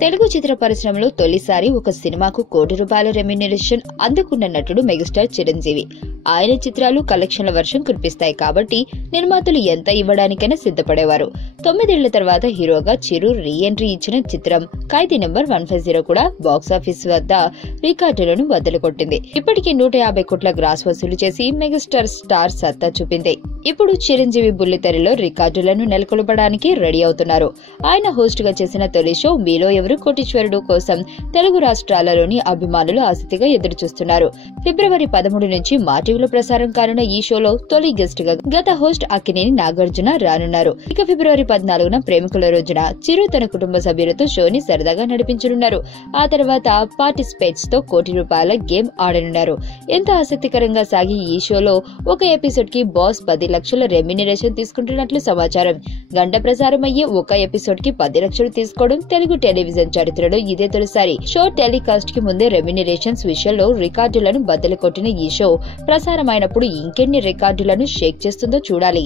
తెలుగు చిత్ర పరిశ్రమలో తొలిసారి ఒక సినిమాకు ₹1,00,00,000 రెమ్యునరేషన్ అందుకున్న నటుడు మెగాస్టార్ చిరంజీవి. ఆయన చిత్రాలు కలెక్షన్ల వర్షం కురిపిస్తాయి కాబట్టి నిర్మాతలు ఎంత ఇవ్వడానికైనా సిద్ధపడేవారు. 9 ఏళ్ల తర్వాత హీరోగా చిరు రీ ఎంట్రీ ఇచ్చిన చిత్రం ఖైదీ నంబర్ 150 కూడా బాక్సాఫీస్ వద్ద రికార్డులను బద్దలు కొట్టింది. ఇప్పటికే 150 కోట్ల గ్రాస్ వసూలు చేసి మెగాస్టార్ స్టార్ సత్తా చూపింది. ఇప్పుడు చిరంజీవి బుల్లితెరలో రికార్డులను నెలకొల్పడానికి రెడీ అవుతున్నారు. ఆయన హోస్ట్ గా చేసిన తొలి షో మీలో ఎవరు కోటీశ్వరుడు కోసం తెలుగు రాష్ట్రాలలోని అభిమానులు ఆసక్తిగా ఎదురుచూస్తున్నారు. ఫిబ్రవరి 13 నుంచి మా టీవీలో ప్రసారం కానున్న ఈ షోలో తొలి గెస్ట్ గా గత హోస్ట్ అక్కినేని నాగార్జున రానున్నారు. ఇక ఫిబ్రవరి 14న ప్రేమికుల రోజున చిరు తన కుటుంబ సభ్యులతో షోని సరదాగా నడిపించనున్నారు. ఆ తర్వాత పార్టిసిపేట్స్ తో ₹1,00,00,000 గేమ్ ఆడనున్నారు. ఎంత ఆసక్తికరంగా సాగి ఈ షోలో ఒక ఎపిసోడ్ కి బాస్ 10 లక్షల రెమ్యునరేషన్ తీసుకుంటున్నట్లు సమాచారం. గంట ప్రసారం అయ్యే ఒక ఎపిసోడ్ కి 10 లక్షలు తీసుకోవడం తెలుగు టెలివిజన్ చరిత్రలో ఇదే తొలిసారి. షో టెలికాస్ట్ కి ముందే రెమ్యునరేషన్స్ విషయంలో రికార్డులను బద్దలు కొట్టిన ఈ షో ప్రసారమైనప్పుడు ఇంకెన్ని రికార్డులను షేక్ చేస్తుందో చూడాలి.